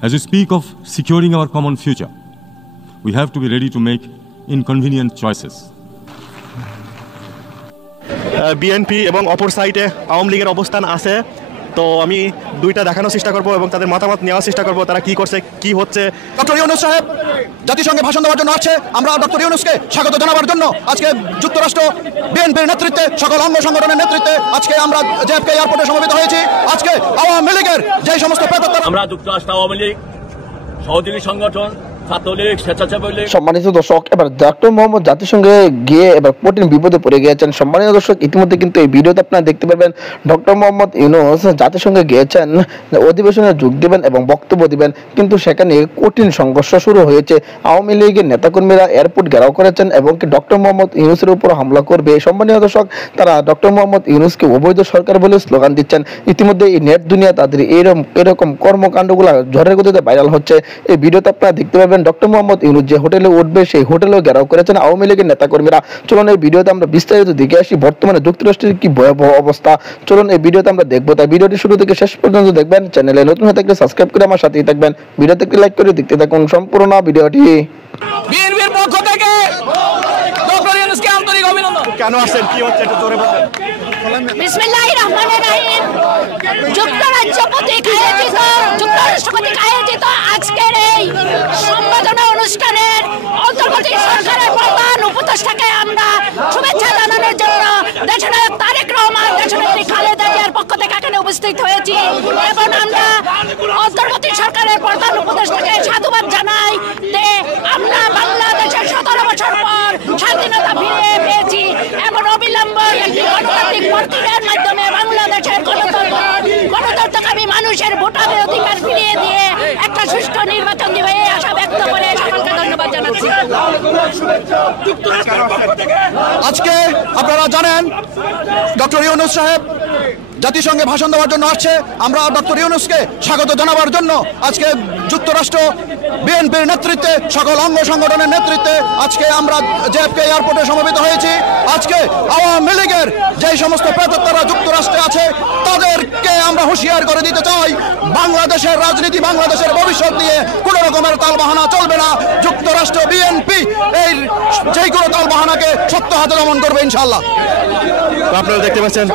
As we speak of securing our common future, we have to be ready to make inconvenient choices. BNP এবং অপর সাইডে আওয়ামী লীগের অবস্থান আছে, তো আমি দুইটা দেখানোর চেষ্টা করব এবং তাদের মতামত নেওয়ার চেষ্টা করব তারা কি করছে কি হচ্ছে। ডক্টর ইউনূস সাহেব জাতিসংঘে ভাষণ দেওয়ার জন্য আসছে। আমরা ডক্টর ইউনূসকে স্বাগত জানাবার জন্য আজকে যুক্তরাষ্ট্র বিএনপির নেতৃত্বে সকল অঙ্গ সংগঠনের নেতৃত্বে আজকে আমরা জেএফকে এয়ারপোর্টে সমবেত হয়েছি। আজকে আওয়ামী লীগের যে সমস্ত আমরা যুক্তরাষ্ট্র আওয়ামী লীগ সহযোগী সংগঠন সম্মানিত দর্শক, এবার ডক্টর মোহাম্মদ জাতিসংঘে গিয়ে এবার কঠিন বিপদে পড়ে গিয়েছেন। সম্মানিত দর্শক, ইতিমধ্যে কিন্তু এই ভিডিওতে আপনারা দেখতে পারবেন ডক্টর মোহাম্মদ ইউনূস জাতিসংঘে গিয়েছেন, অধিবেশনে যোগ দিবেন এবং বক্তব্য দিবেন, কিন্তু সেখানে কঠিন সংঘর্ষ শুরু হয়েছে। আওয়ামী লীগের নেতাকর্মীরা এয়ারপোর্ট ঘেরাও করেছেন এবং কি ডক্টর মোহাম্মদ ইউনূসের উপর হামলা করবে। সম্মানিত দর্শক, তারা ডক্টর মোহাম্মদ ইউনূসকে অবৈধ সরকার বলে স্লোগান দিচ্ছেন। ইতিমধ্যে এই নেট দুনিয়া তাদের এরকম কর্মকাণ্ডগুলো ঝড়ের গতিতে ভাইরাল হচ্ছে। এই ভিডিওতে আপনারা দেখতে পাবেন ডক্টর মোহাম্মদ ইউনূস যে হোটেলে উঠবে সেই হোটেলেও ঘেরাও করেছেন আওয়ামী লীগের নেতাকর্মীরা। চলুন এই ভিডিওতে আমরা বিস্তারিত দেখে আসি বর্তমানে যুক্তরাষ্ট্রের কি ভয়াবহ অবস্থা। চলুন এই ভিডিওতে আমরা দেখবো, তাই ভিডিওটি শুরু থেকে শেষ পর্যন্ত দেখবেন। চ্যানেলে নতুন হয়ে থাকলে সাবস্ক্রাইব করে আমার সাথেই থাকবেন। ভিডিওতে একটি লাইক করে দেখতে থাকুন সম্পূর্ণ ভিডিওটি। বিএনপির পক্ষ থেকে ডক্টর ইউনূসকে আন্তরিক অভিনন্দন। কেন আসছেন, কি হচ্ছে একটু জোরে বলেন। বিসমিল্লাহির রহমানির রহিম। যুক্তরাষ্ট্র কর্তৃক আয়োজিত আজকের এই সম্বোধনা অনুষ্ঠানের অন্তর্বর্তী সরকারের প্রধান উপদেষ্টাকে আমরা শুভেচ্ছা জানানোর জন্য দেশনায়ক তারেক রহমান, দেশনেত্রী খালেদা জিয়ার পক্ষ থেকে এখানে উপস্থিত হয়েছি এবং আমরা অন্তর্বর্তী সরকারের প্রধান উপদেষ্টাকে সাধুবাদ জানাই যে আমরা বাংলাদেশের 17 বছর পর স্বাধীনতা ফিরে পেয়েছি এবং অবিলম্বে একটি গণতান্ত্রিক প্রক্রিয়ার মাধ্যমে বাংলাদেশের গণতন্ত্রকামী মানুষের ভোটার অধিকার ফিরিয়ে দিয়ে একটা সুষ্ঠু নির্বাচন দিবে এই আশা ব্যক্ত করে সকলকে ধন্যবাদ জানাচ্ছি। আজকে আপনারা জানেন ডক্টর ইউনূস সাহেব জাতিসংঘে ভাষণ দেওয়ার জন্য আসছে। আমরা ডক্টর ইউনূসকে স্বাগত জানাবার জন্য আজকে যুক্তরাষ্ট্র বিএনপির নেতৃত্বে সকল অঙ্গ সংগঠনের নেতৃত্বে আজকে আমরা জেএফকে এয়ারপোর্টে সমবেত হয়েছি। আজকে আওয়ামী লীগের যে সমস্ত প্রেতাত্মারা যুক্তরাষ্ট্রে আছে তাদেরকে আমরা হুঁশিয়ার করে দিতে চাই, বাংলাদেশের রাজনীতি, বাংলাদেশের ভবিষ্যৎ নিয়ে কোনো রকমের তালবাহানা চলবে না। যুক্তরাষ্ট্র বিএনপি এই যে কোনো তালবাহানাকে শক্ত হাতে দমন করবে ইনশাআল্লাহ। আপনারা দেখতে পাচ্ছেন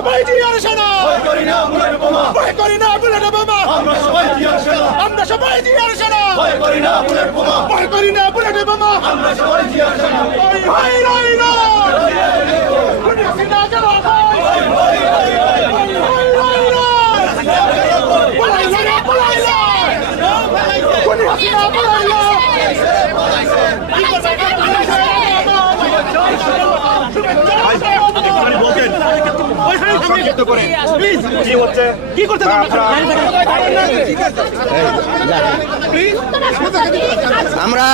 আমরা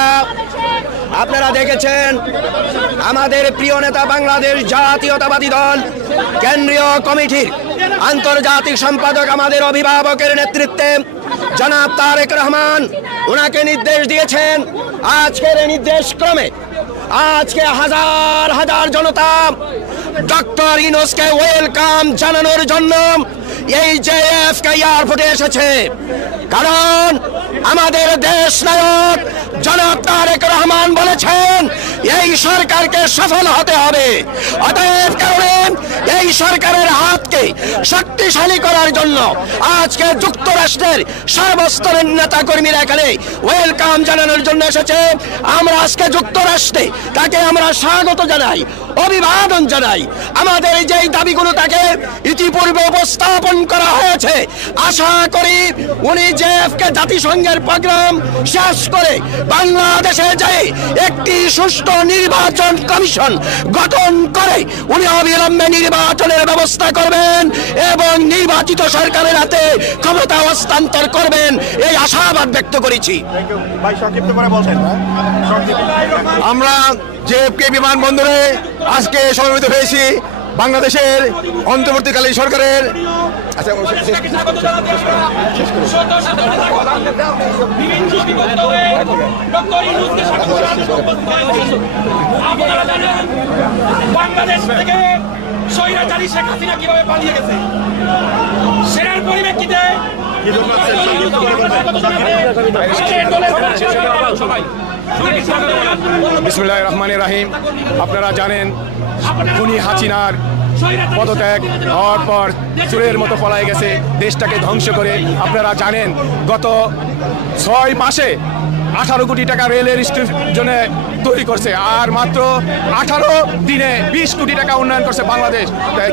আপনারা দেখেছেন আমাদের প্রিয় নেতা বাংলাদেশ জাতীয়তাবাদী দল কেন্দ্রীয় কমিটির আন্তর্জাতিক সম্পাদক আমাদের অভিভাবকের নেতৃত্বে জনাব তারেক রহমান ওনাকে নির্দেশ দিয়েছেন। আজকের নির্দেশ ক্রমে আজকে হাজার হাজার জনতা ডক্টর ইউনূসকে ওয়েলকাম জানানোর জন্য এই জেএফকে এয়ারপোর্টে এসেছে, কারণ আমাদের দেশ নায়ক জনাব তারেক রহমান বলেছেন এই সরকারকে সফল হতে হবে। অতএব কারণে এই সরকারের হাতকে শক্তিশালী করার জন্য আজকে যুক্তরাষ্ট্রের সর্বস্তরের নেতা কর্মীরা এখানে ওয়েলকাম জানানোর জন্য এসেছে। আমরা আজকে যুক্তরাষ্ট্রে তাকে আমরা স্বাগত জানাই, অভিবাদন জানাই। আমাদের যেই দাবিগুলো তাকে ইতিপূর্বে উপস্থাপন করা হয়েছে, আশা করি উনি জেএফকে জাতিসংঘের প্রোগ্রাম শেষ করে বাংলাদেশে যে একটি সুষ্ঠু নির্বাচন কমিশন গঠন করে উনি অবিলম্বে নির্বাচনের ব্যবস্থা করবেন এবং নির্বাচিত সরকারের হাতে ক্ষমতা হস্তান্তর করবেন, এই আশাবাদ ব্যক্ত করেছি। আমরা জেএফকে বিমানবন্দরে আজকে সমবেত হয়েছি বাংলাদেশের অন্তর্বর্তীকালীন সরকারের বাংলাদেশ থেকে স্বৈরাচারী শেখ হাসিনা কিভাবে পালিয়ে গেছে, সেটার পরিপ্রেক্ষিতে বিসমিল্লাহির রহমানির রহিম। আপনারা জানেন খুনি হাসিনার পদত্যাগ হওয়ার পর চোরের মতো পলায় গেছে দেশটাকে ধ্বংস করে। আপনারা জানেন গত 6 মাসে 18 কোটি টাকা রেলের জন্য তৈরি করছে, আর মাত্র 18 দিনে 20 কোটি টাকা উন্নয়ন করছে বাংলাদেশ।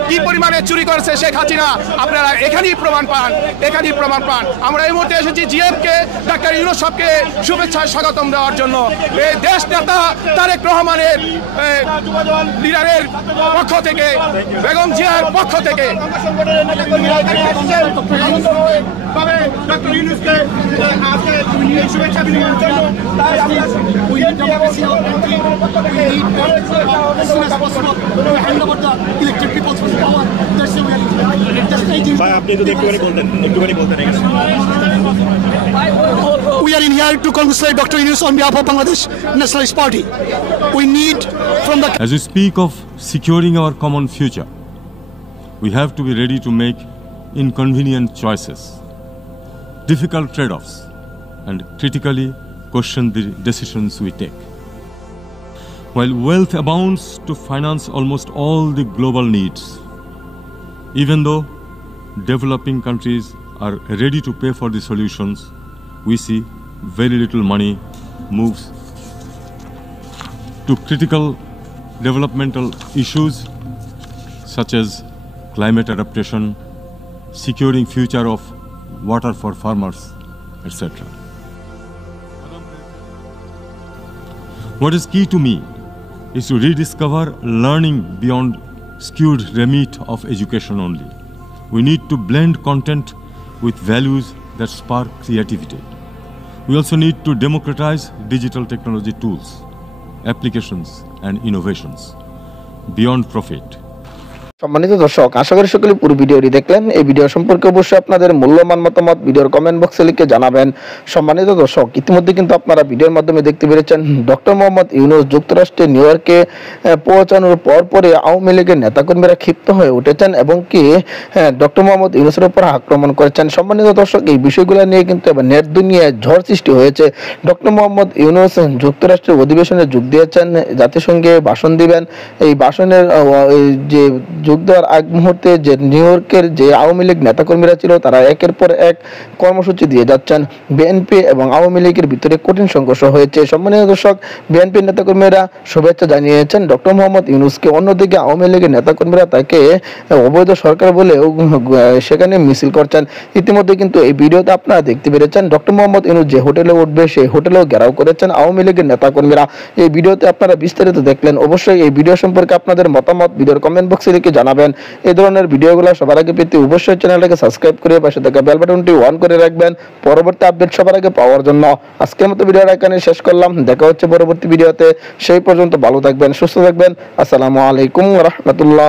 কি পরিমাণে চুরি করেছে শেখ হাসিনা আপনারা এখানেই প্রমাণ পান। আমরা এই মুহূর্তে এসেছি জিএমকে ডাক্তার ইউনূস সাহেবকে শুভেচ্ছা স্বাগতম দেওয়ার জন্য। এই দেশ নেতা তারেক রহমানের লিডারের পক্ষ থেকে, বেগম জিয়ার পক্ষ থেকে We are in here to congratulate Dr. Yunus on behalf of Bangladesh Nationalist Party. We need from the... As we speak of securing our common future, we have to be ready to make inconvenient choices, difficult trade-offs, and critically question the decisions we take. While wealth abounds to finance almost all the global needs, even though developing countries are ready to pay for the solutions, we see very little money moves to critical developmental issues such as climate adaptation, securing future of water for farmers, etc. What is key to me is to rediscover learning beyond skewed remit of education only. We need to blend content with values that spark creativity. We also need to democratize digital technology tools, applications and innovations beyond profit. সম্মানিত দর্শক, আশা করি সকলে পুরো ভিডিওটি দেখলেন। এই video সম্পর্কে অবশ্যই আপনাদের মূল্যবান মতামত ভিডিওর কমেন্ট বক্সে লিখে জানাবেন। সম্মানিত দর্শক, ইতিমধ্যে কিন্তু আপনারা ভিডিওর মাধ্যমে দেখতে পেরেছেন ডক্টর মোহাম্মদ ইউনূস যুক্তরাষ্ট্রের নিউ ইয়র্কে পৌঁছানোর পরে আওয়ামী লীগের নেতাকর্মীরা ক্ষিপ্ত হয়ে উঠেছেন এবং কি ডক্টর মোহাম্মদ ইউনূসের উপর আক্রমণ করেছেন। সম্মানিত দর্শক, এই বিষয়গুলো নিয়ে কিন্তু এবার নেট দুনিয়ায় ঝড় সৃষ্টি হয়েছে। ডক্টর মোহাম্মদ ইউনূস যুক্তরাষ্ট্রের অধিবেশনে যোগ দিয়েছেন, জাতিসংঘে ভাষণ দিবেন। এই ভাষণের যে যোগ দেওয়ার আগ মুহূর্তে যে নিউ ইয়র্কের যে আওয়ামী লীগ নেতাকর্মীরা ছিল তারা একের পর এক কর্মসূচি দিয়ে যাচ্ছেন। বিএনপি এবং আওয়ামী লীগের ভিতরে কঠিন সংঘর্ষ হয়েছে। সম্মানিত দর্শক, বিএনপির নেতাকর্মীরা শুভেচ্ছা জানিয়েছেন ডক্টর মোহাম্মদ ইউনূসকে, অন্যদিকে আওয়ামী লীগের নেতাকর্মীরা তাকে অবৈধ সরকার বলে সেখানে মিছিল করছেন। ইতিমধ্যে কিন্তু এই ভিডিওতে আপনারা দেখতে পেরেছেন ডক্টর মোহাম্মদ ইউনূস যে হোটেলে উঠবে সেই হোটেলেও ঘেরাও করেছেন আওয়ামী লীগের নেতাকর্মীরা। এই ভিডিওতে আপনারা বিস্তারিত দেখলেন। অবশ্যই এই ভিডিও সম্পর্কে আপনাদের মতামত ভিডিওর কমেন্ট বক্সে লিখে জানাবেন। এই ধরনের ভিডিওগুলো সবার আগে পেতে অবশ্যই চ্যানেলটাকে সাবস্ক্রাইব করে পাশে থাকা বেল বাটনটি অন করে রাখবেন পরবর্তী আপডেট সবার আগে পাওয়ার জন্য। আজকের মতো ভিডিওটা এখানে শেষ করলাম। দেখা হচ্ছে পরবর্তী ভিডিওতে। সেই পর্যন্ত ভালো থাকবেন, সুস্থ থাকবেন। আসসালামু আলাইকুম ওয়া রাহমাতুল্লাহ।